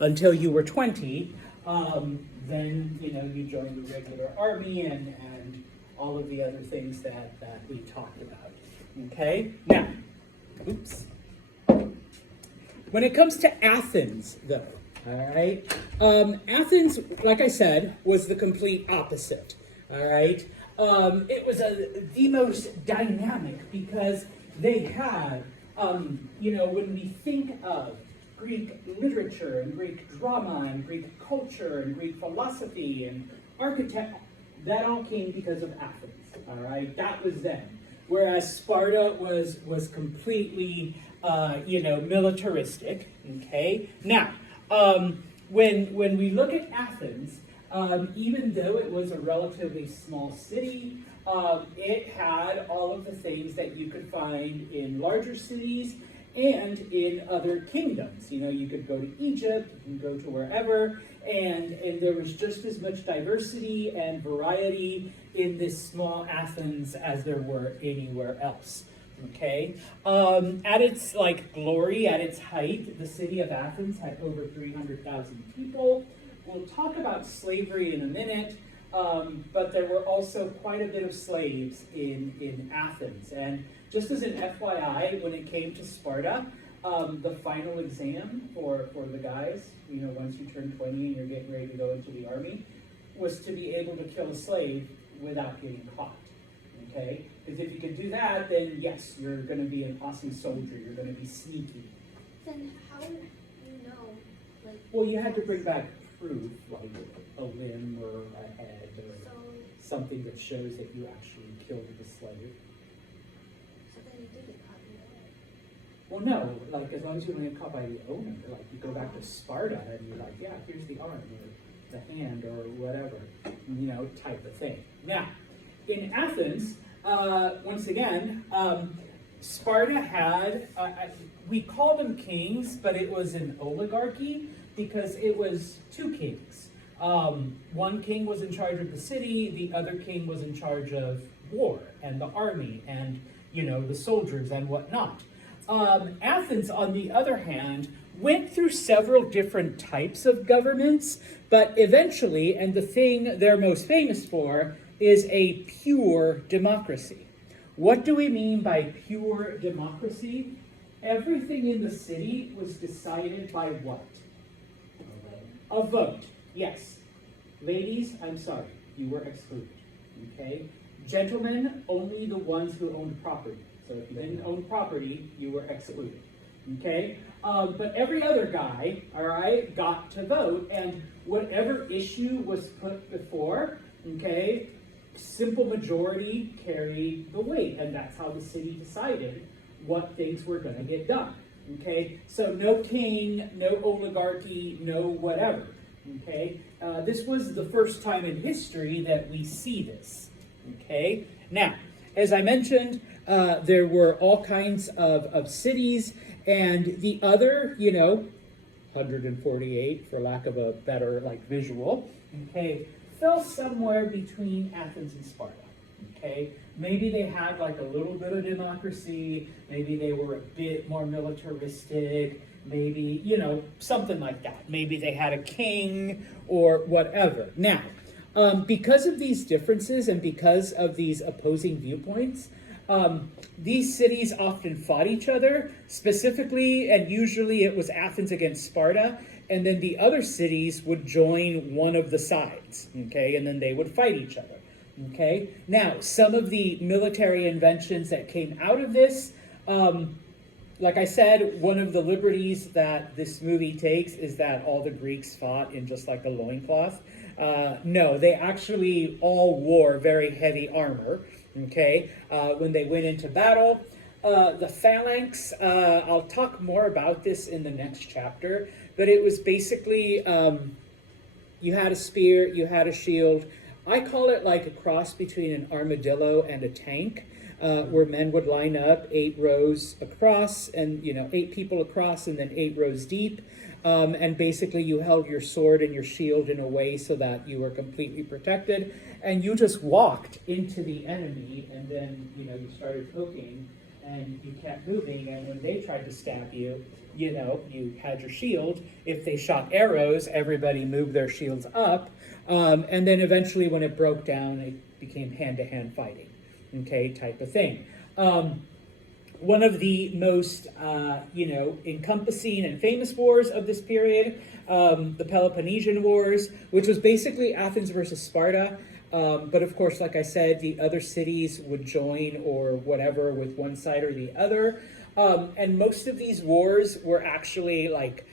until you were 20. Then, you joined the regular army and all of the other things that we talked about. Okay? Now, oops. When it comes to Athens, though, all right, Athens, like I said, was the complete opposite. All right, it was the most dynamic because they had, when we think of Greek literature and Greek drama and Greek culture and Greek philosophy and architecture, that all came because of Athens. All right, that was them. Whereas Sparta was completely, militaristic. Okay. Now, when we look at Athens, even though it was a relatively small city, it had all of the things that you could find in larger cities and in other kingdoms. You could go to Egypt, you can go to wherever, and there was just as much diversity and variety in this small Athens as there were anywhere else. Okay, at its glory, at its height, the city of Athens had over 300,000 people. We'll talk about slavery in a minute, but there were also quite a bit of slaves in Athens. And just as an FYI, when it came to Sparta, the final exam for the guys, once you turn 20 and you're getting ready to go into the army, was to be able to kill a slave without getting caught. Okay? Because if you could do that, then yes, you're going to be an awesome soldier. You're going to be sneaky. Then how would you know? Well, you had to bring back proof, like a limb or a head or something that shows that you actually killed the slave. So then you did get caught in the Well, no, as long as you don't get caught by the owner, you go back to Sparta and you're like, yeah, here's the arm or the hand or whatever, type of thing. Now, in Athens, once again, Sparta had, we call them kings, but it was an oligarchy because it was two kings. One king was in charge of the city, the other king was in charge of war and the army and, the soldiers and whatnot. Athens, on the other hand, went through several different types of governments, but eventually, and the thing they're most famous for, is a pure democracy. What do we mean by pure democracy? Everything in the city was decided by what? A vote, yes. Ladies, I'm sorry, you were excluded, okay? Gentlemen, only the ones who owned property. So if you didn't own property, you were excluded, okay? But every other guy, all right, got to vote, and whatever issue was put before, okay, simple majority carried the weight, and that's how the city decided what things were going to get done. Okay, so no king, no oligarchy, no whatever. Okay, this was the first time in history that we see this. Okay, now, as I mentioned, there were all kinds of cities, and the other, 148, for lack of a better visual. Okay, fell somewhere between Athens and Sparta. Okay, maybe they had a little bit of democracy, maybe they were a bit more militaristic, maybe, something like that. Maybe they had a king or whatever. Now, because of these differences and because of these opposing viewpoints, these cities often fought each other, specifically, and usually it was Athens against Sparta, and then the other cities would join one of the sides, okay, and then they would fight each other, okay? Now, some of the military inventions that came out of this, like I said, one of the liberties that this movie takes is that all the Greeks fought in just a loincloth. No, they actually all wore very heavy armor, okay, when they went into battle. The phalanx, I'll talk more about this in the next chapter, but it was basically, you had a spear, you had a shield. I call it like a cross between an armadillo and a tank, where men would line up 8 rows across and, 8 people across and then 8 rows deep. And basically you held your sword and your shield in a way so that you were completely protected. And you just walked into the enemy and then, you started poking and you kept moving. And when they tried to stab you, you had your shield. If they shot arrows, everybody moved their shields up. And then eventually when it broke down, it became hand-to-hand fighting, okay, type of thing. One of the most, encompassing and famous wars of this period, the Peloponnesian Wars, which was basically Athens versus Sparta. But of course, like I said, the other cities would join or whatever with one side or the other. And most of these wars were actually like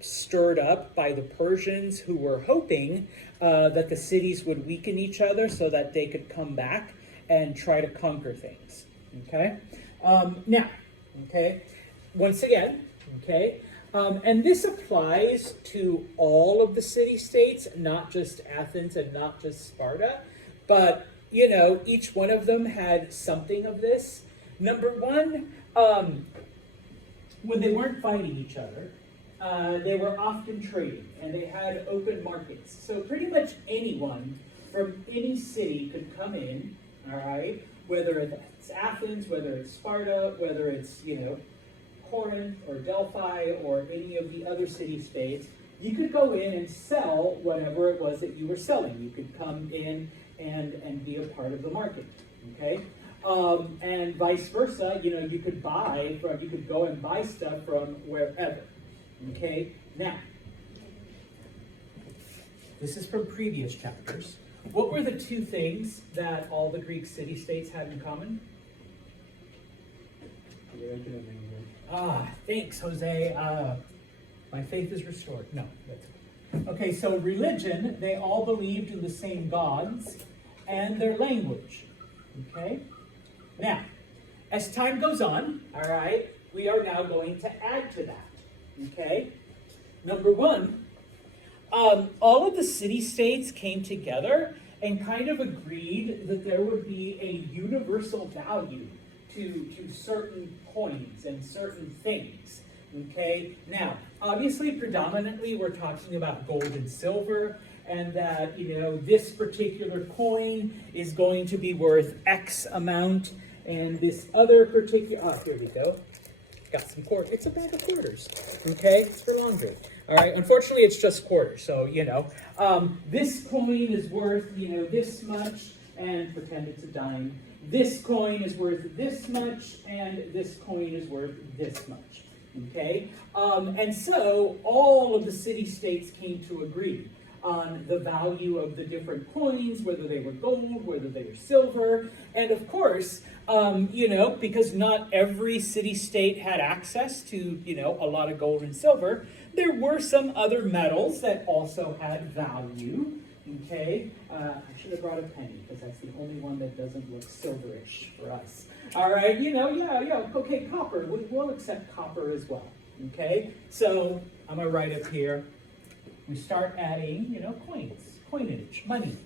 stirred up by the Persians, who were hoping that the cities would weaken each other so that they could come back and try to conquer things. Okay? Now, okay, once again, okay, and this applies to all of the city-states, not just Athens and not just Sparta, but, each one of them had something of this. Number one, when they weren't fighting each other, they were often trading, and they had open markets. So pretty much anyone from any city could come in, all right, whether it's Athens, whether it's Sparta, whether it's, Corinth or Delphi or any of the other city-states, you could go in and sell whatever it was that you were selling. You could come in and be a part of the market, okay? And vice versa, you could go and buy stuff from wherever, okay? Now, this is from previous chapters. What were the two things that all the Greek city-states had in common? Thanks, Jose. My faith is restored. No, that's okay. So religion, they all believed in the same gods and their language. Okay? Now, as time goes on, all right, we are now going to add to that. Okay? Number one, all of the city-states came together and kind of agreed that there would be a universal value to certain coins and certain things. Okay? Now, obviously, predominantly, we're talking about gold and silver, and that, this particular coin is going to be worth X amount, and this other particular, here we go. Got some quarters. It's a bag of quarters. Okay? It's for laundry. All right, unfortunately, it's just quarters, so, this coin is worth, this much, and pretend it's a dime. This coin is worth this much, and this coin is worth this much, okay? And so, all of the city-states came to agree on the value of the different coins, whether they were gold, whether they were silver, and of course, because not every city-state had access to, a lot of gold and silver, there were some other metals that also had value, okay? I should have brought a penny, because that's the only one that doesn't look silverish for us. All right, okay, copper, we'll accept copper as well, okay? So, I'm going to write up here, we start adding, coinage, money,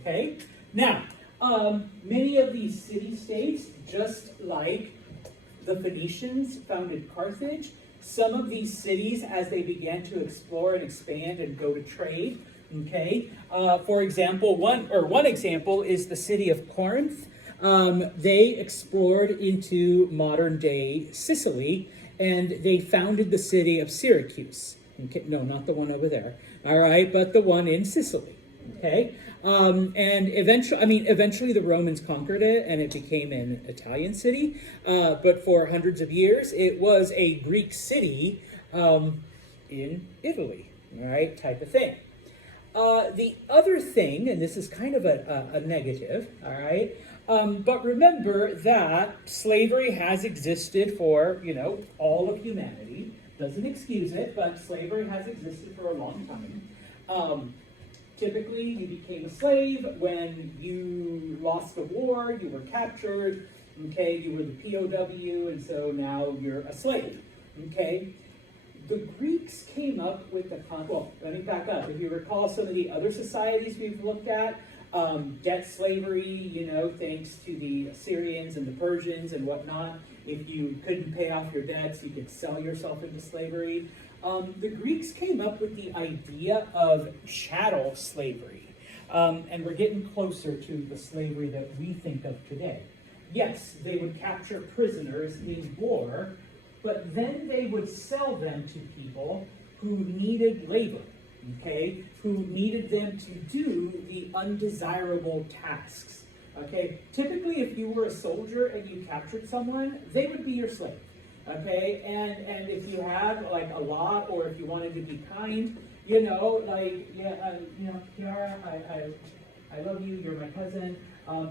okay? Now, many of these city-states, just like the Phoenicians founded Carthage, some of these cities, as they began to explore and expand and go to trade, okay? For example, one example is the city of Corinth. They explored into modern-day Sicily, and they founded the city of Syracuse. Okay, no, not the one over there. All right, but the one in Sicily. Okay, and eventually the Romans conquered it, and it became an Italian city. But for hundreds of years, it was a Greek city in Italy. All right, type of thing. The other thing, and this is kind of a negative. All right. But remember that slavery has existed for, all of humanity. Doesn't excuse it, but slavery has existed for a long time. Typically, you became a slave when you lost a war, you were captured, okay, you were the POW, and so now you're a slave, okay? The Greeks came up with let me back up. If you recall some of the other societies we've looked at, debt slavery, thanks to the Assyrians and the Persians and whatnot. If you couldn't pay off your debts, you could sell yourself into slavery. The Greeks came up with the idea of chattel slavery. And we're getting closer to the slavery that we think of today. Yes, they would capture prisoners in war, but then they would sell them to people who needed labor, okay, who needed them to do the undesirable tasks. Okay, typically if you were a soldier and you captured someone, they would be your slave. Okay, and if you had like a lot, or if you wanted to be kind, you know, like, yeah, Kiara, I love you, you're my cousin.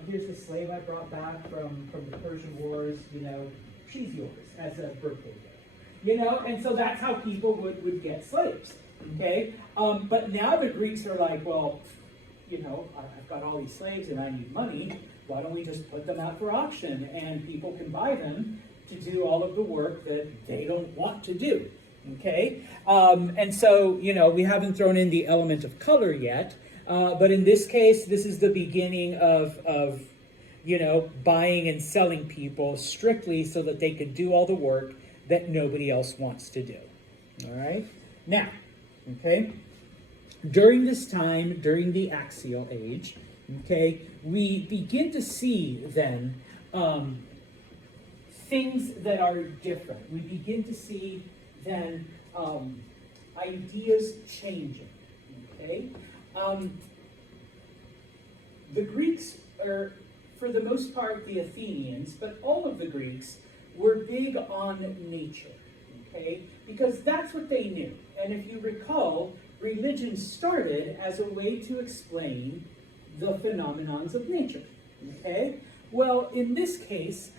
Here's the slave I brought back from the Persian Wars, you know, she's yours as a birthday gift. You know, and so that's how people would get slaves. Okay, but now the Greeks are like, well, you know, I've got all these slaves and I need money. Why don't we just put them out for auction and people can buy them to do all of the work that they don't want to do? Okay, and so, you know, we haven't thrown in the element of color yet, but in this case, this is the beginning of you know, buying and selling people strictly so that they could do all the work that nobody else wants to do. All right, now, okay, during this time, during the Axial Age, okay, we begin to see then things that are different. We begin to see then ideas changing, okay? The Greeks are, for the most part, the Athenians, but all of the Greeks were big on nature, okay? Because that's what they knew. And if you recall, religion started as a way to explain the phenomenons of nature, okay? Well, in this case,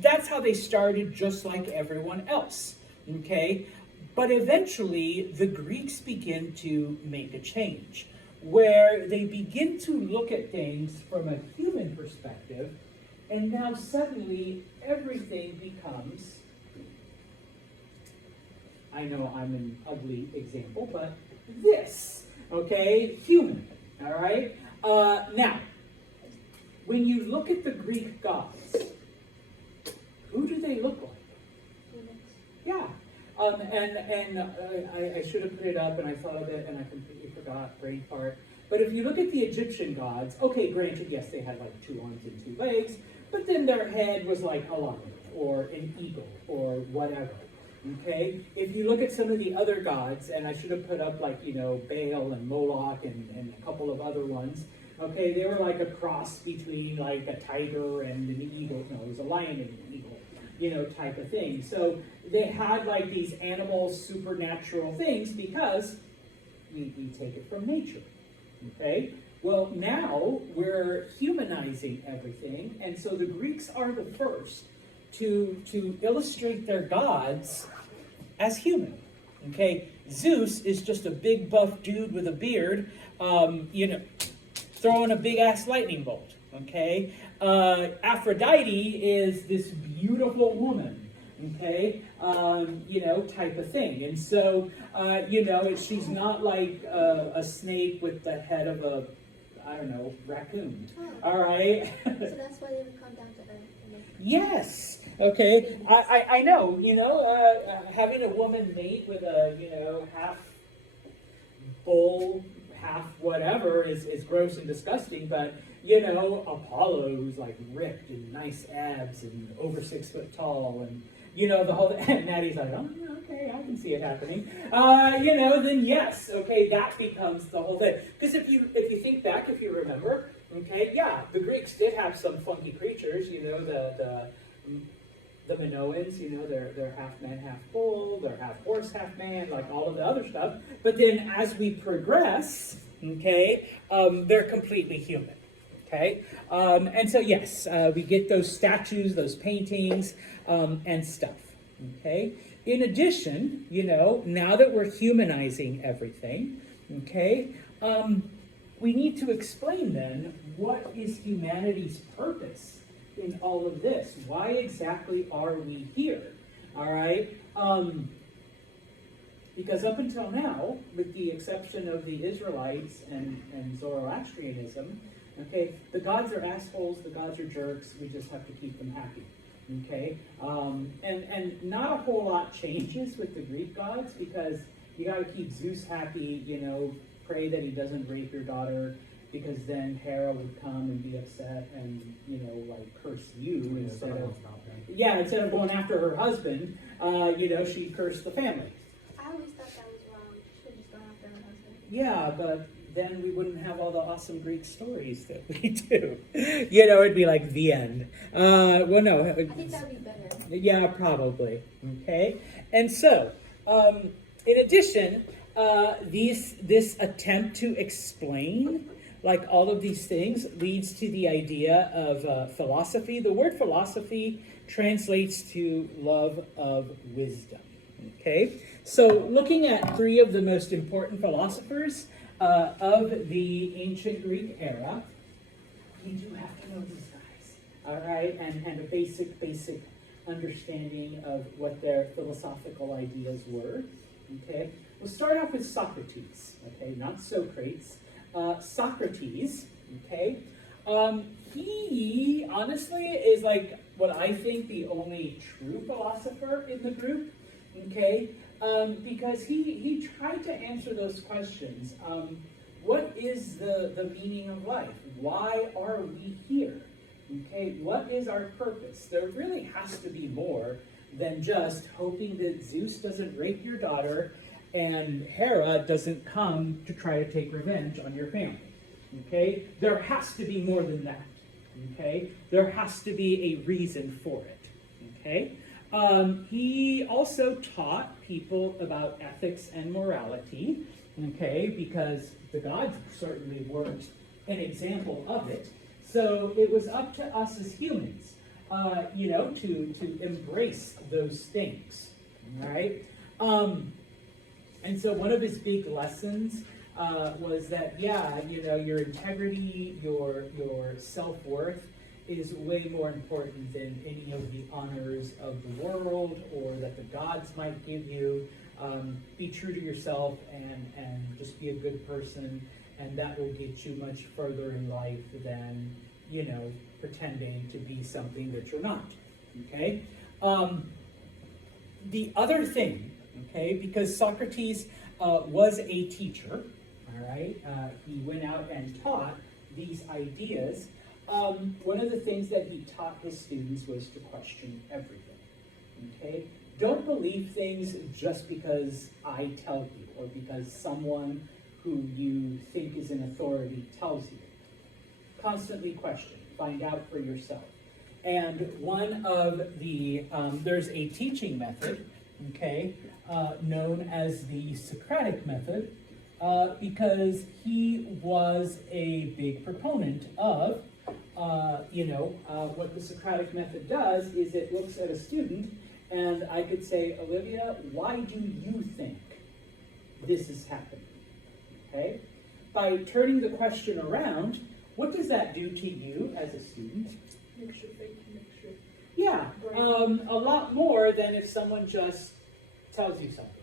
that's how they started, just like everyone else, okay? But eventually, the Greeks begin to make a change, where they begin to look at things from a human perspective, and now suddenly everything becomes, I know I'm an ugly example, but this, okay, human, all right? Now, when you look at the Greek gods, who do they look like? Humans. Yeah. I should have put it up, and I thought of it, and I completely forgot, brain fart. But if you look at the Egyptian gods, okay, granted, yes, they had like 2 arms and 2 legs, but then their head was like a lion, or an eagle, or whatever. Okay? If you look at some of the other gods, and I should have put up like, you know, Baal and Moloch and a couple of other ones, okay, they were like a cross between like a tiger and an eagle. No, it was a lion and an eagle, you know, type of thing. So they had like these animal supernatural things because we take it from nature. Okay? Well, now we're humanizing everything, and so the Greeks are the first to illustrate their gods as human. Okay? Zeus is just a big buff dude with a beard, you know, throwing a big ass lightning bolt. Okay? Aphrodite is this beautiful woman. Okay, you know, type of thing. And so, you know, she's not like a snake with the head of a, I don't know, raccoon. Oh. All right? So that's why they would come down to earth. Yes. Okay. I know, you know, having a woman mate with a, you know, half bull, half whatever is gross and disgusting, but, you know, Apollo, who's like ripped and nice abs and over 6 foot tall, and, you know, the whole, and Maddie's like, oh, yeah, okay, I can see it happening. You know, then yes, okay, that becomes the whole thing. Because if you think back, if you remember, okay, yeah, the Greeks did have some funky creatures, you know, the Minoans, you know, they're half man, half bull, they're half horse, half man, like all of the other stuff. But then as we progress, okay, they're completely human. Okay, and so yes, we get those statues, those paintings, and stuff. Okay, in addition, you know, now that we're humanizing everything, okay, we need to explain then what is humanity's purpose in all of this. Why exactly are we here? All right, because up until now, with the exception of the Israelites and Zoroastrianism, okay, the gods are assholes, the gods are jerks, we just have to keep them happy, okay? And not a whole lot changes with the Greek gods because you got to keep Zeus happy, you know, pray that he doesn't rape your daughter, because then Hera would come and be upset and, like curse you instead of, instead of going after her husband, she'd curse the family. I always thought that was wrong. She should just go after her husband. Yeah, but then we wouldn't have all the awesome Greek stories that we do. It'd be like the end. No. I think that would be better. Yeah, probably. Okay. And so, in addition, this attempt to explain, like all of these things, leads to the idea of philosophy. The word philosophy translates to love of wisdom. Okay. So, looking at three of the most important philosophers of the ancient Greek era, you do have to know these guys, all right, and a basic understanding of what their philosophical ideas were. Okay, we'll start off with Socrates. Okay, not Socrates. Socrates. Okay, he honestly is like what I think the only true philosopher in the group. Okay. Because he tried to answer those questions. What is the meaning of life? Why are we here? Okay, what is our purpose? There really has to be more than just hoping that Zeus doesn't rape your daughter and Hera doesn't come to try to take revenge on your family. Okay, there has to be more than that. Okay, there has to be a reason for it. Okay. He also taught people about ethics and morality, okay, because the gods certainly weren't an example of it. So it was up to us as humans, to embrace those things, right? And so one of his big lessons was that, your integrity, your self-worth, is way more important than any of the honors of the world or that the gods might give you. Be true to yourself and just be a good person, and that will get you much further in life than, pretending to be something that you're not, okay? The other thing, okay, because Socrates was a teacher, all right? He went out and taught these ideas. One of the things that he taught his students was to question everything, okay? Don't believe things just because I tell you or because someone who you think is an authority tells you. Constantly question, find out for yourself. And one of the, there's a teaching method, okay, known as the Socratic method, because he was a big proponent of what the Socratic method does is it looks at a student and I could say, Olivia, why do you think this is happening? Okay? By turning the question around, what does that do to you as a student? Makes your faith, makes your Yeah, a lot more than if someone just tells you something.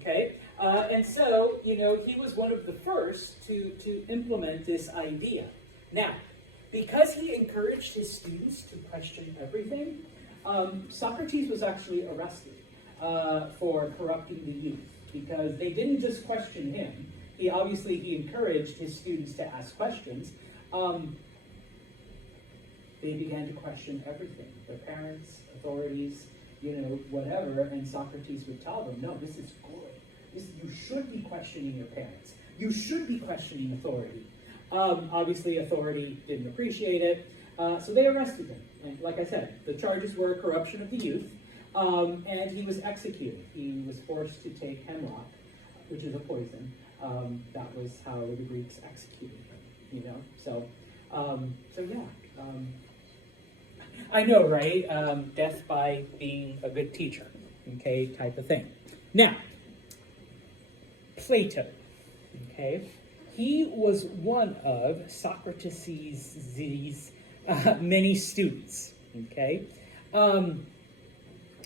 Okay? And so, he was one of the first to implement this idea. Now, because he encouraged his students to question everything, Socrates was actually arrested for corrupting the youth, because they didn't just question him. He encouraged his students to ask questions. They began to question everything, their parents, authorities, whatever, and Socrates would tell them, no, this is good. You should be questioning your parents. You should be questioning authority. Obviously, authority didn't appreciate it, so they arrested him. And like I said, the charges were corruption of the youth, and he was executed. He was forced to take hemlock, which is a poison. That was how the Greeks executed him, So yeah. I know, right? Death by being a good teacher, okay, type of thing. Now, Plato, okay? He was one of Socrates' many students, okay?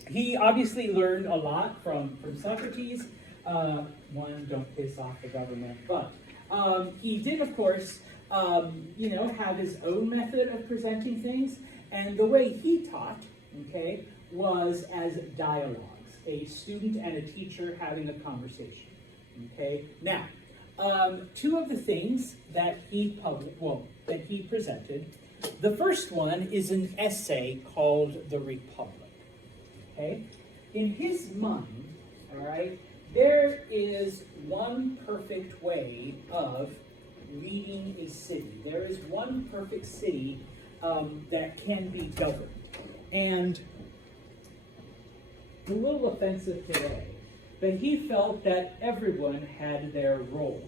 He obviously learned a lot from Socrates. One, don't piss off the government, but he did, of course, have his own method of presenting things, and the way he taught, okay, was as dialogues, a student and a teacher having a conversation, okay? Now, two of the things that he presented. The first one is an essay called The Republic. Okay? In his mind, all right, there is one perfect way of leading a city. There is one perfect city that can be governed. And a little offensive today, but he felt that everyone had their role.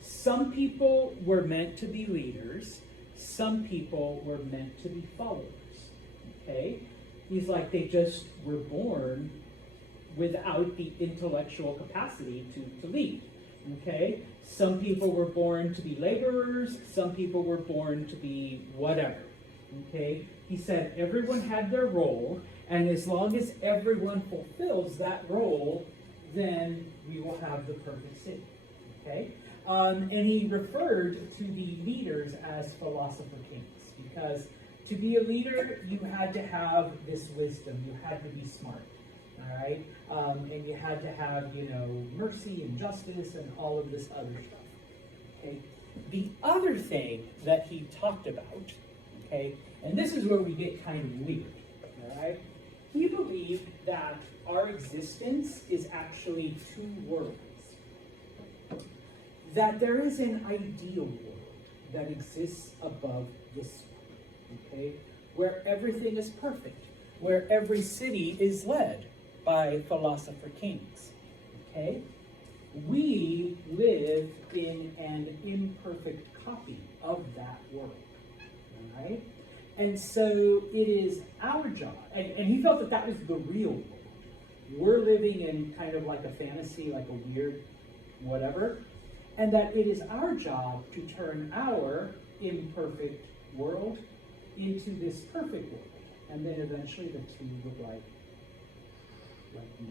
Some people were meant to be leaders. Some people were meant to be followers. Okay? He's like, they just were born without the intellectual capacity to lead. Okay? Some people were born to be laborers. Some people were born to be whatever. Okay? He said everyone had their role, and as long as everyone fulfills that role, then we will have the perfect city. Okay? And he referred to the leaders as philosopher kings, because to be a leader, you had to have this wisdom. You had to be smart. All right? And you had to have, mercy and justice and all of this other stuff. Okay? The other thing that he talked about, okay, and this is where we get kind of weird, all right? He believed that our existence is actually two worlds. That there is an ideal world that exists above this one, okay? Where everything is perfect, where every city is led by philosopher kings, okay? We live in an imperfect copy of that world, all right? And so it is our job, and he felt that that was the real world. We're living in kind of like a fantasy, like a weird whatever, and that it is our job to turn our imperfect world into this perfect world. And then eventually the two would like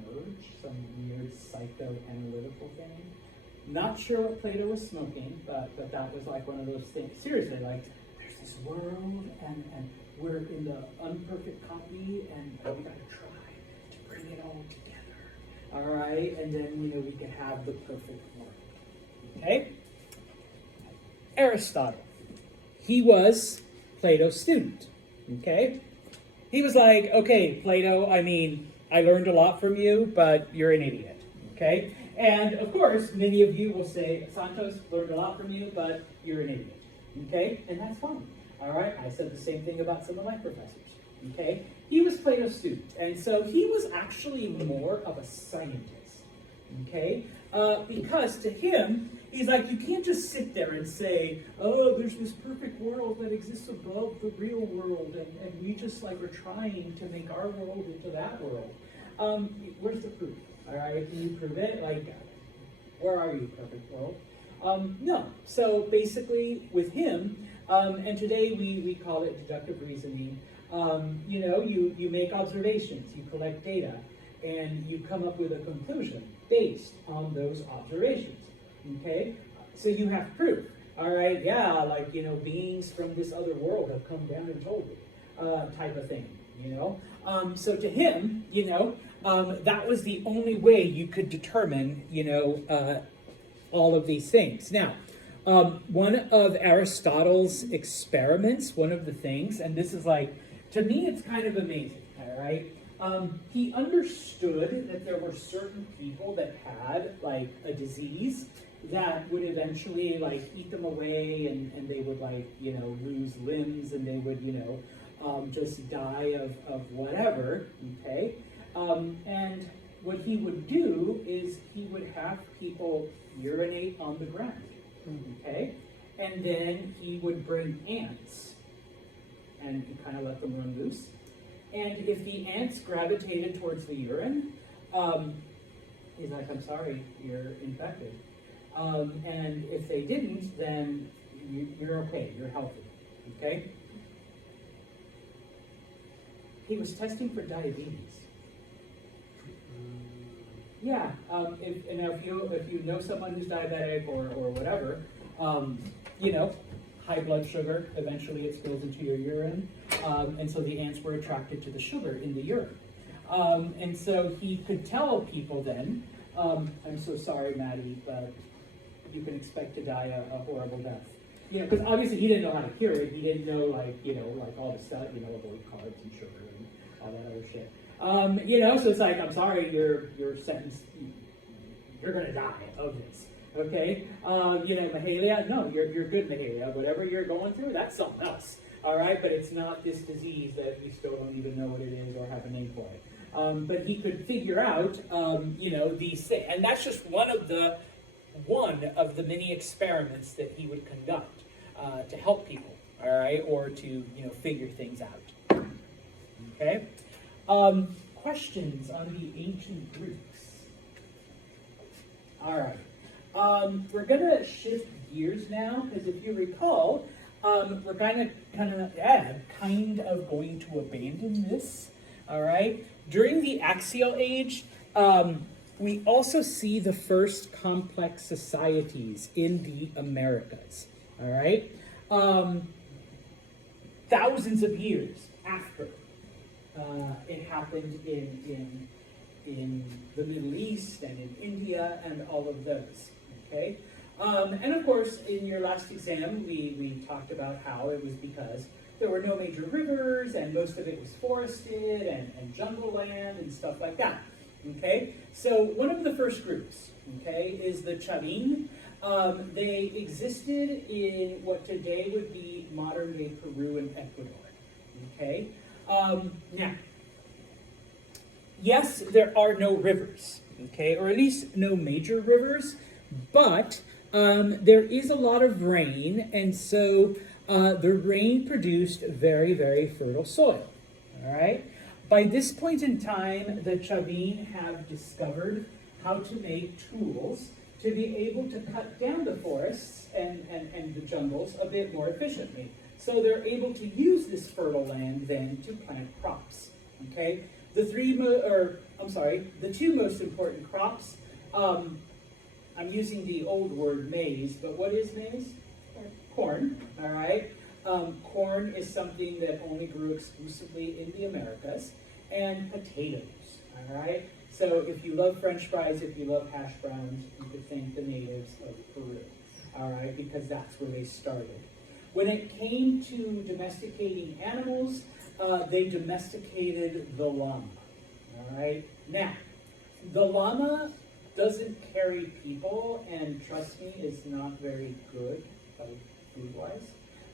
merge, some weird psychoanalytical thing. Not sure what Plato was smoking, but that was like one of those things. Seriously, like, there's this world, and we're in the unperfect copy, and we gotta try to bring it all together. All right, and then we can have the perfect world. Okay? Aristotle. He was Plato's student. Okay? He was like, okay, Plato, I learned a lot from you, but you're an idiot. Okay? And of course, many of you will say, Santos, learned a lot from you, but you're an idiot. Okay? And that's fine. All right? I said the same thing about some of my professors. Okay? He was Plato's student. And so he was actually more of a scientist. Okay? Because to him, he's like, you can't just sit there and say, oh, there's this perfect world that exists above the real world, and we just are trying to make our world into that world. Where's the proof? All right, can you prove it? Where are you, perfect world? No. So basically, with him, and today we call it deductive reasoning. You make observations, you collect data, and you come up with a conclusion based on those observations. Okay? So you have proof. All right, yeah, beings from this other world have come down and told me, type of thing, So to him, that was the only way you could determine, all of these things. Now, one of Aristotle's experiments, one of the things, and this is to me, it's kind of amazing, all right? He understood that there were certain people that had a disease that would eventually eat them away, and they would lose limbs, and they would just die of whatever. Okay, and what he would do is he would have people urinate on the ground. Okay, and then he would bring ants and kind of let them run loose. And if the ants gravitated towards the urine, he's like, I'm sorry, you're infected. And if they didn't, then you're okay, you're healthy, okay? He was testing for diabetes. Yeah, if you know someone who's diabetic or whatever, high blood sugar, eventually it spills into your urine, and so the ants were attracted to the sugar in the urine. And so he could tell people then, I'm so sorry, Maddie, but you can expect to die a horrible death. You know, because obviously he didn't know how to cure it. He didn't know, like, you know, like all the stuff, you know, avoid carbs and sugar and all that other shit. You know, so it's like, I'm sorry, you're sentenced, you're gonna die of this. Okay? You know, Mahalia, no, you're good, Mahalia. Whatever you're going through, that's something else. All right, but it's not this disease that we still don't even know what it is or have a name for it. But he could figure out, you know, these things, and that's just one of the many experiments that he would conduct to help people. All right, or to, you know, figure things out. Okay. Questions on the ancient Greeks? All right. We're gonna shift gears now because if you recall. We're kind of going to abandon this, all right? During the Axial Age, we also see the first complex societies in the Americas, all right? Thousands of years after it happened in the Middle East and in India and all of those, okay? And of course, in your last exam, we talked about how it was because there were no major rivers and most of it was forested and jungle land and stuff like that. Okay, so one of the first groups, okay, is the Chavin. They existed in what today would be modern-day Peru and Ecuador. Okay, now, yes, there are no rivers, okay, or at least no major rivers, but there is a lot of rain, and so the rain produced very, very fertile soil. All right. By this point in time, the Chavin have discovered how to make tools to be able to cut down the forests and the jungles a bit more efficiently. So they're able to use this fertile land then to plant crops. Okay. The two most important crops. I'm using the old word maize, but what is maize? Corn, all right? Corn is something that only grew exclusively in the Americas, and potatoes, all right? So if you love French fries, if you love hash browns, you could thank the natives of Peru, all right? Because that's where they started. When it came to domesticating animals, they domesticated the llama, all right? Now, the llama doesn't carry people, and trust me, is not very good food-wise.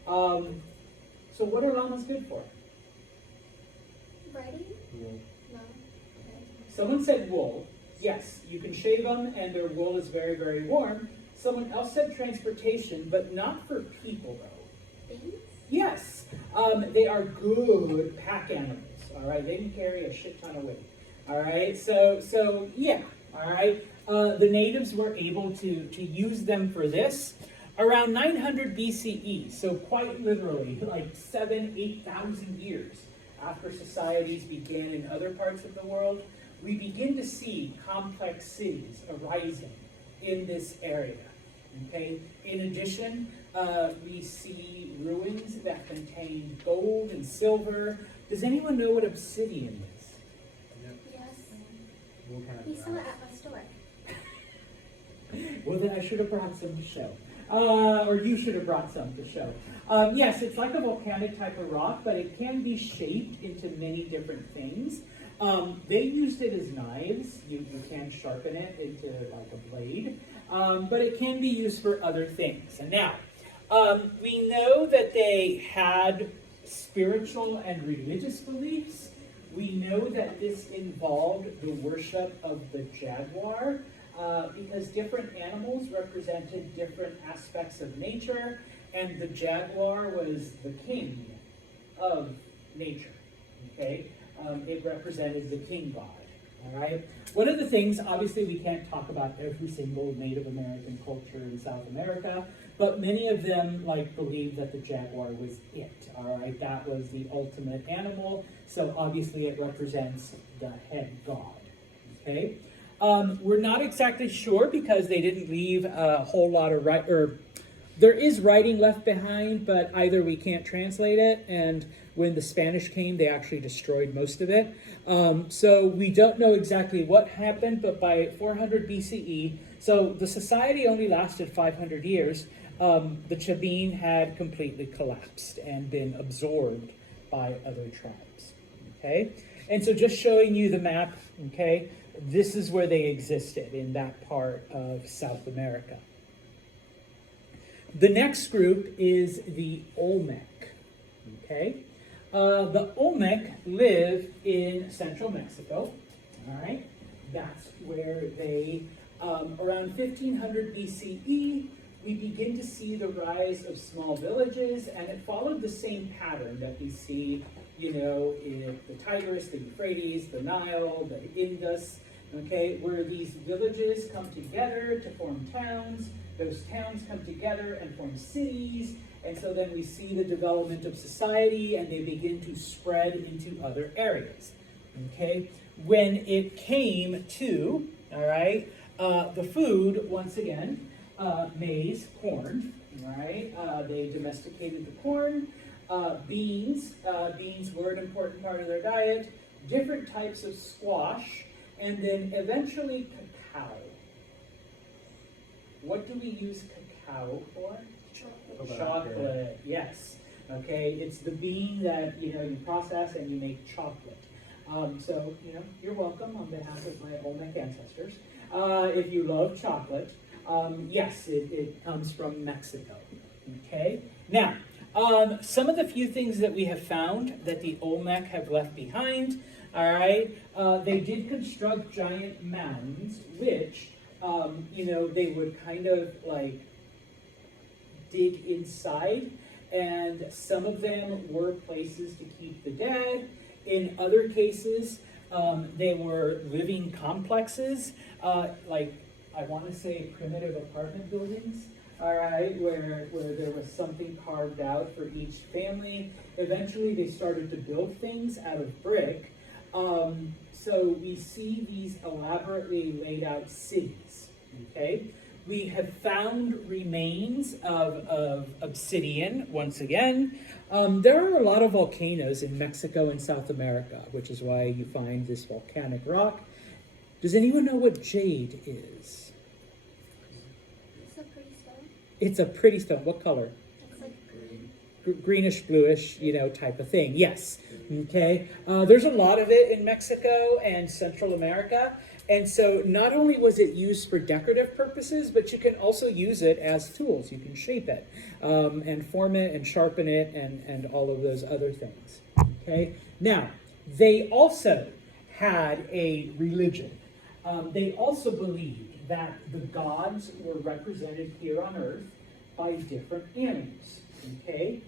So what are llamas good for? Riding? Wool. No. Okay. Someone said wool. Yes, you can shave them, and their wool is very, very warm. Someone else said transportation, but not for people, though. Things? Yes, they are good pack animals, all right? They can carry a shit ton of weight, all right? So yeah. All right, the natives were able to use them for this around 900 BCE, so quite literally like 8,000 years after societies began in other parts of the world, we begin to see complex cities arising in this area. Okay. In addition, we see ruins that contain gold and silver. Does anyone know what obsidian is? Yes. What kind of We saw it at my store. Well, then I should have brought some to show. Or you should have brought some to show. Yes, it's like a volcanic type of rock, but it can be shaped into many different things. They used it as knives. You can sharpen it into like a blade. But it can be used for other things. And now, we know that they had spiritual and religious beliefs. We know that this involved the worship of the jaguar, because different animals represented different aspects of nature, and the jaguar was the king of nature, okay? It represented the king god, all right? One of the things, obviously we can't talk about every single Native American culture in South America, but many of them believe that the jaguar was it, all right? That was the ultimate animal, so obviously it represents the head god, okay? We're not exactly sure because they didn't leave a whole lot of There is writing left behind, but either we can't translate it, and when the Spanish came, they actually destroyed most of it. So we don't know exactly what happened, but by 400 BCE, so the society only lasted 500 years, the Chavin had completely collapsed and been absorbed by other tribes. Okay? And so just showing you the map, okay, this is where they existed, in that part of South America. The next group is the Olmec, okay? The Olmec live in central Mexico, all right? That's where they, around 1500 BCE, we begin to see the rise of small villages, and it followed the same pattern that we see, you know, in the Tigris, the Euphrates, the Nile, the Indus, okay, where these villages come together to form towns. Those towns come together and form cities, and so then we see the development of society, and they begin to spread into other areas, okay? When it came to, all right, the food, once again, maize, corn, right? They domesticated the corn. Beans, beans were an important part of their diet. Different types of squash, and then eventually cacao. What do we use cacao for? Chocolate. Chocolate, yes. Okay, it's the bean that, you know, you process and you make chocolate. So, you know, you're welcome on behalf of my Olmec ancestors. If you love chocolate, yes, it comes from Mexico. Okay, now, some of the few things that we have found that the Olmec have left behind, all right, they did construct giant mounds, which, you know, they would kind of like dig inside, and some of them were places to keep the dead. In other cases, they were living complexes, like I want to say primitive apartment buildings, all right, where there was something carved out for each family. Eventually, they started to build things out of brick. So we see these elaborately laid out cities, okay? We have found remains of obsidian, once again. There are a lot of volcanoes in Mexico and South America, which is why you find this volcanic rock. Does anyone know what jade is? It's a pretty stone. It's a pretty stone. What color? It's like Greenish, bluish, you know, type of thing. Yes. Okay. There's a lot of it in Mexico and Central America. And so not only was it used for decorative purposes, but you can also use it as tools. You can shape it and form it and sharpen it and all of those other things. Okay. Now, they also had a religion. They also believed that the gods were represented here on earth by different animals. Okay.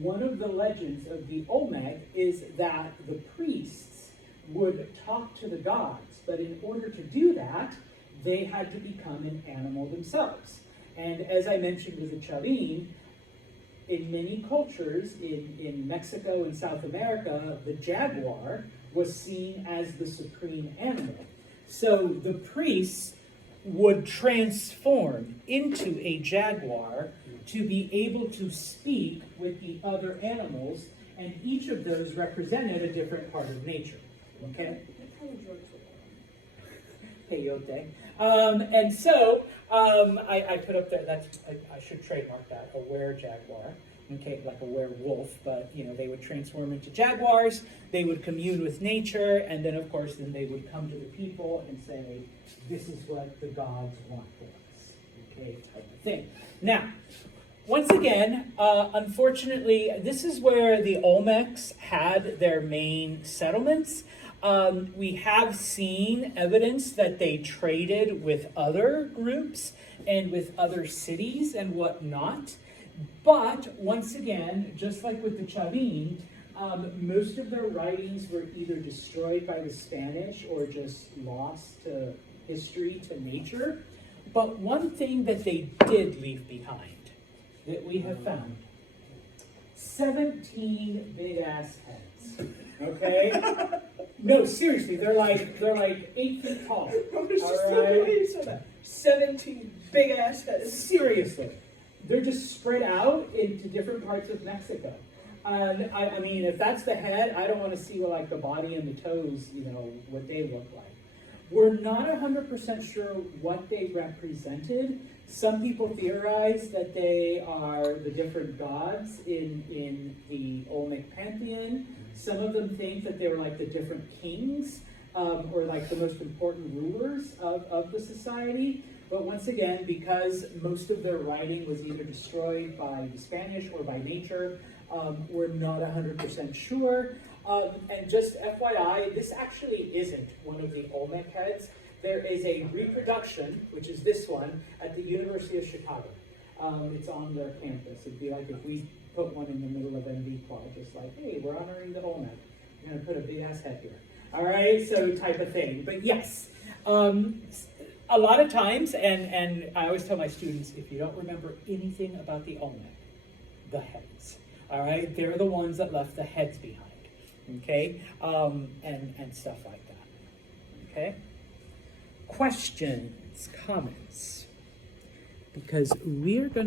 One of the legends of the Olmec is that the priests would talk to the gods, but in order to do that, they had to become an animal themselves. And as I mentioned with the Chavin, in many cultures in Mexico and South America, the jaguar was seen as the supreme animal. So the priests would transform into a jaguar to be able to speak with the other animals, and each of those represented a different part of nature. Okay? what kind of drugs were there? Peyote. And so I put up there, I should trademark that, a were-jaguar. Okay, like a werewolf, but you know, they would transform into jaguars, they would commune with nature, and then of course then they would come to the people and say, this is what the gods want for us. Okay, type of thing. Now, once again, unfortunately, this is where the Olmecs had their main settlements. We have seen evidence that they traded with other groups and with other cities and whatnot. But once again, just like with the Chavin, most of their writings were either destroyed by the Spanish or just lost to history, to nature. But one thing that they did leave behind that we have found, 17 big ass heads. Okay? No, seriously, they're like 8 feet tall. I was just All the right. way you said that. 17 Big ass heads. Seriously, they're just spread out into different parts of Mexico. And I mean, if that's the head, I don't want to see like the body and the toes, you know, what they look like. We're not 100% sure what they represented. Some people theorize that they are the different gods in the Olmec pantheon. Some of them think that they were like the different kings, or like the most important rulers of the society. But once again, because most of their writing was either destroyed by the Spanish or by nature, we're not 100% sure. And just FYI, this actually isn't one of the Olmec heads. There is a reproduction, which is this one, at the University of Chicago. It's on their campus. It'd be like if we put one in the middle of NV Quad, just like, hey, we're honoring the Olmec. We're gonna put a big ass head here. All right, so type of thing. But yes, a lot of times, and I always tell my students, if you don't remember anything about the Olmec, the heads. All right, they're the ones that left the heads behind. Okay, and stuff like that. Okay, questions, comments, because we're going to